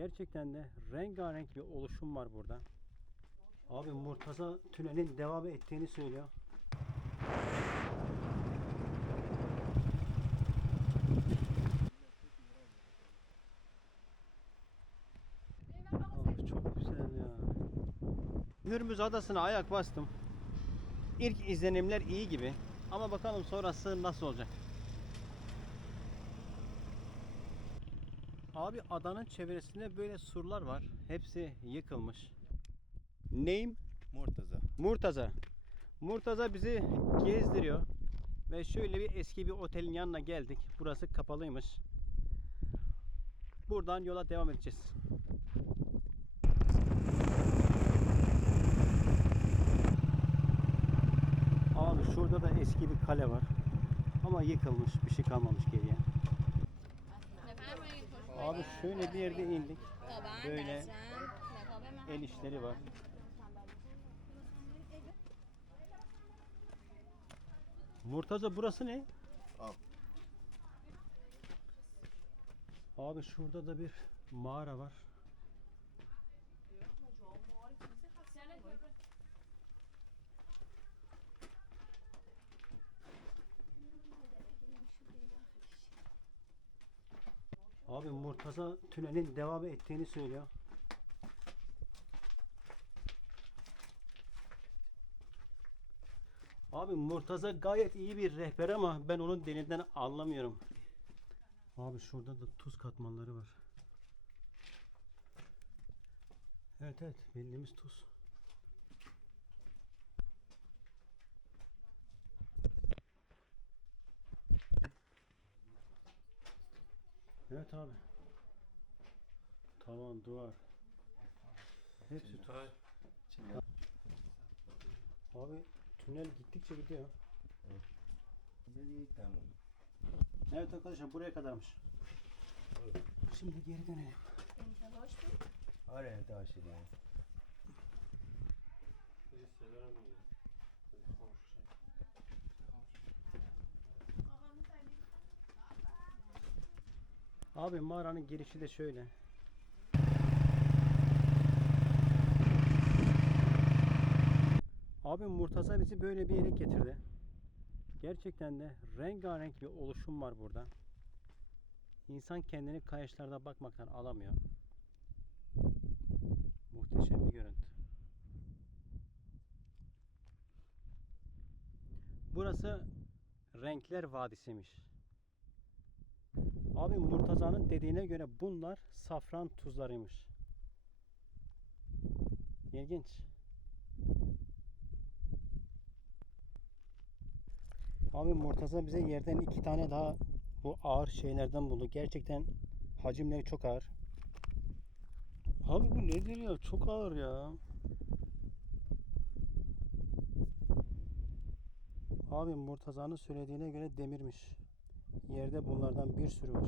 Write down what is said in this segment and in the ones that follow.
Gerçekten de rengarenk bir oluşum var burada. Abi Murtaza tünelin devam ettiğini söylüyor. Abi çok güzel ya. Hürmüz Adası'na ayak bastım. İlk izlenimler iyi gibi. Ama bakalım sonrası nasıl olacak. Abi adanın çevresinde böyle surlar var. Hepsi yıkılmış. Neyim? Murtaza. Murtaza. Murtaza bizi gezdiriyor. Ve şöyle bir eski bir otelin yanına geldik. Burası kapalıymış. Buradan yola devam edeceğiz. Abi şurada da eski bir kale var. Ama yıkılmış. Bir şey kalmamış geriye. Abi şöyle bir yerde indik. Böyle el işleri var. Murtaza burası ne? Al. Abi şurada da bir mağara var. Abi Murtaza tünelin devam ettiğini söylüyor. Abi Murtaza gayet iyi bir rehber ama ben onun dilinden anlamıyorum. Abi şurada da tuz katmanları var. Evet evet bildiğimiz tuz. Evet abi. Tavan, duvar. Hepsi tuz. Abi tünel gittikçe gidiyor. Evet arkadaşlar buraya kadarmış. Şimdi geri dönelim. Oraya taş ediyor. Abi mağaranın girişi de şöyle. Abi Murtaza bizi böyle bir yere getirdi. Gerçekten de rengarenk bir oluşum var burada. İnsan kendini kayaçlarda bakmaktan alamıyor. Muhteşem bir görüntü. Burası Renkler Vadisi'ymiş. Abi Murtaza'nın dediğine göre bunlar safran tuzlarıymış. İlginç. Abi Murtaza bize yerden iki tane daha bu ağır şeylerden buldu. Gerçekten hacimleri çok ağır. Abi bu nedir ya? Çok ağır ya. Abi Murtaza'nın söylediğine göre demirmiş. Yerde bunlardan bir sürü var.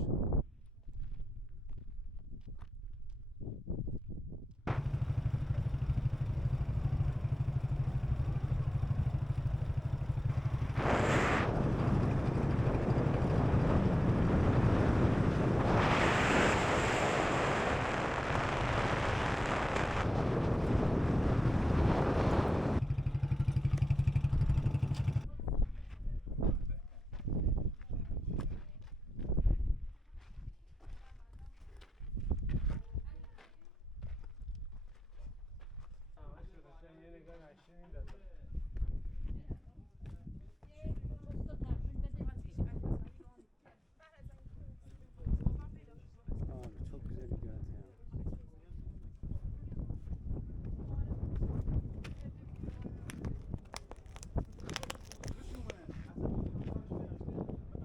Abi çok güzel bir görüntü ya.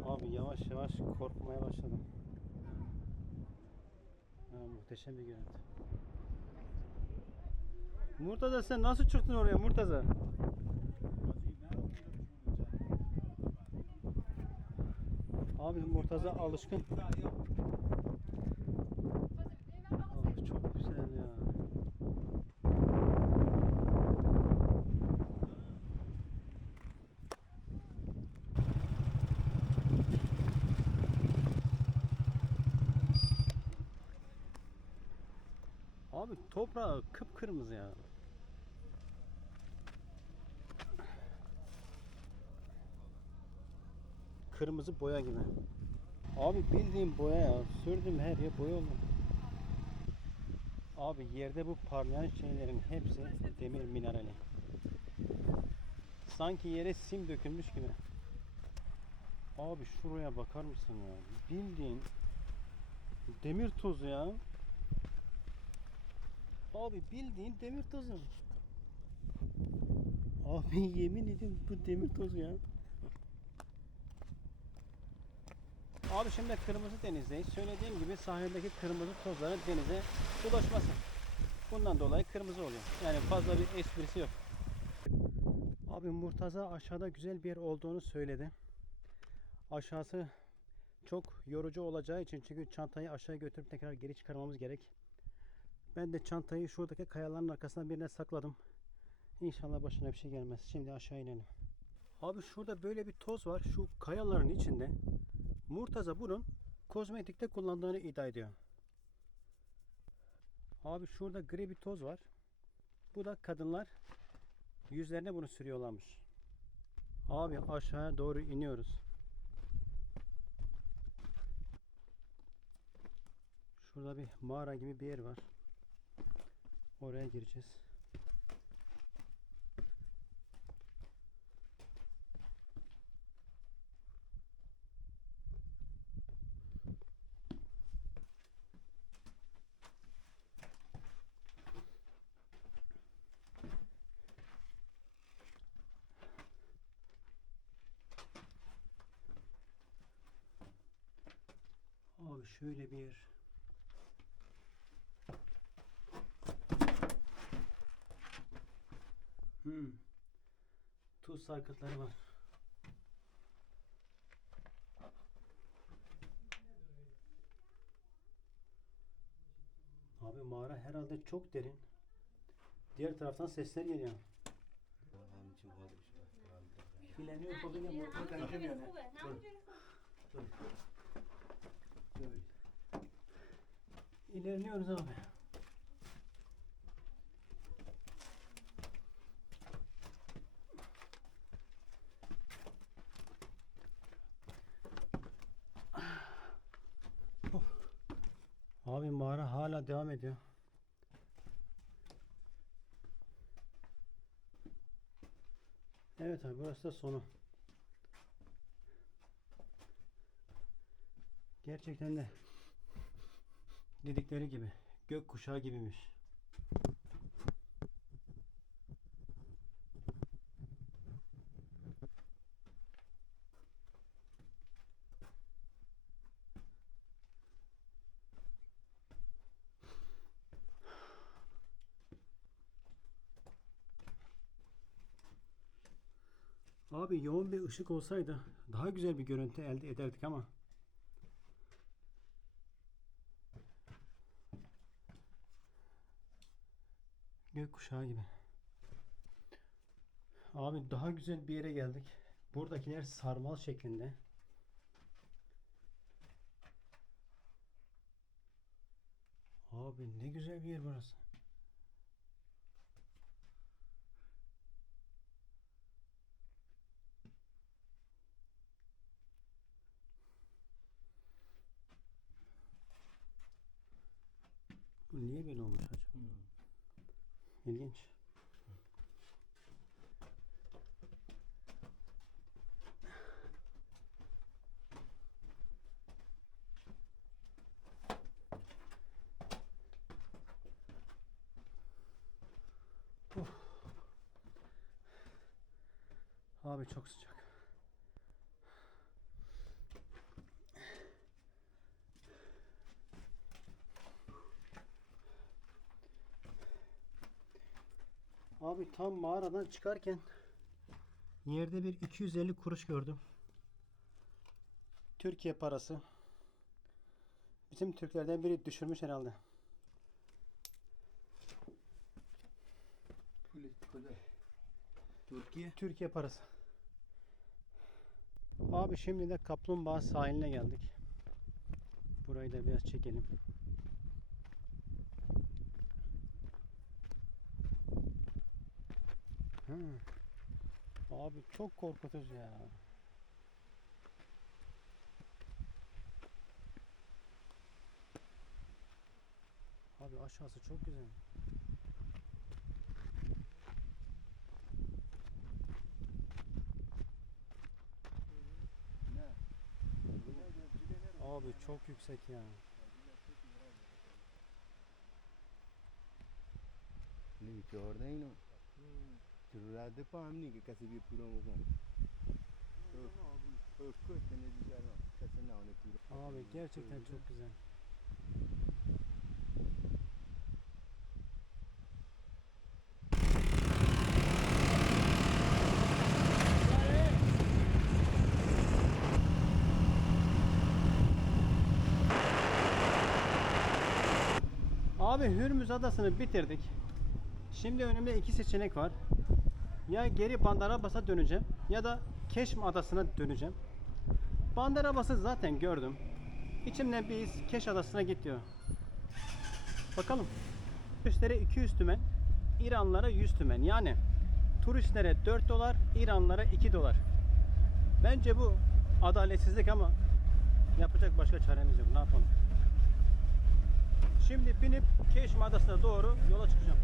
Abi yavaş yavaş korkmaya başladım. Ha, muhteşem bir görüntü. Murtaza sen nasıl çıktın oraya Murtaza? Abi Murtaza alışkın. Abi çok güzel ya. Abi toprağı kıpkırmızı ya. Kırmızı boya gibi. Abi bildiğim boya ya. Sürdüm her yer boya oldu. Abi yerde bu parlayan şeylerin hepsi demir minerali. Sanki yere sim dökülmüş gibi. Abi şuraya bakar mısın ya? Bildiğin demir tozu ya. Abi bildiğin demir tozu. Abi yemin ediyorum bu demir tozu ya. Abi şimdi kırmızı denizdeyiz. Söylediğim gibi sahildeki kırmızı tozların denize ulaşması. Bundan dolayı kırmızı oluyor. Yani fazla bir esprisi yok. Abi Murtaza aşağıda güzel bir yer olduğunu söyledi. Aşağısı çok yorucu olacağı için çünkü çantayı aşağı götürüp tekrar geri çıkarmamız gerek. Ben de çantayı şuradaki kayaların arkasına birine sakladım. İnşallah başına bir şey gelmez. Şimdi aşağı inelim. Abi şurada böyle bir toz var. Şu kayaların içinde. Murtaza bunun kozmetikte kullandığını iddia ediyor. Abi şurada gri bir toz var. Bu da kadınlar yüzlerine bunu sürüyorlarmış. Abi aşağıya doğru iniyoruz. Şurada bir mağara gibi bir yer var. Oraya gireceğiz. Abi şöyle bir yer. Hmm. Tuz sarkıtları var. Abi mağara herhalde çok derin. Diğer taraftan sesler geliyor. Fileni yapabiliyor mu? İlerliyoruz abi. Of. Abi mağara hala devam ediyor. Evet abi burası da sonu. Gerçekten de dedikleri gibi gök kuşağı gibiymiş. Abi yoğun bir ışık olsaydı daha güzel bir görüntü elde ederdik ama Gökkuşağı gibi. Abi daha güzel bir yere geldik. Buradakiler sarmal şeklinde. Abi ne güzel bir yer burası. Bu niye böyle olmuş acaba? İlginç. Abi çok sıcak. Abi tam mağaradan çıkarken yerde bir 250 kuruş gördüm. Türkiye parası. Bizim Türklerden biri düşürmüş herhalde. Türkiye. Türkiye parası. Abi şimdi de Kaplumbağa sahiline geldik. Burayı da biraz çekelim. Abi çok korkutucu ya. Abi aşağısı çok güzel. Abi çok yüksek ya. Ne bitiyor orada yine? Hmm. Tururade pamni ke kasi bhi puro mo kon. Özkü etmeni güzel o. Kesin ne puro. Abi gerçekten çok güzel. Abi Hürmüz Adası'nı bitirdik. Şimdi önümde iki seçenek var. Ya geri Bandarabas'a döneceğim ya da Keşm Adası'na döneceğim. Bandarabas'ı zaten gördüm. İçimden bir his Keş Adası'na git diyor. Bakalım. Turistlere 200 tümen, İranlara 100 tümen. Yani turistlere 4 dolar, İranlara 2 dolar. Bence bu adaletsizlik ama yapacak başka çaremiz yok. Ne yapalım? Şimdi binip Keşm Adası'na doğru yola çıkacağım.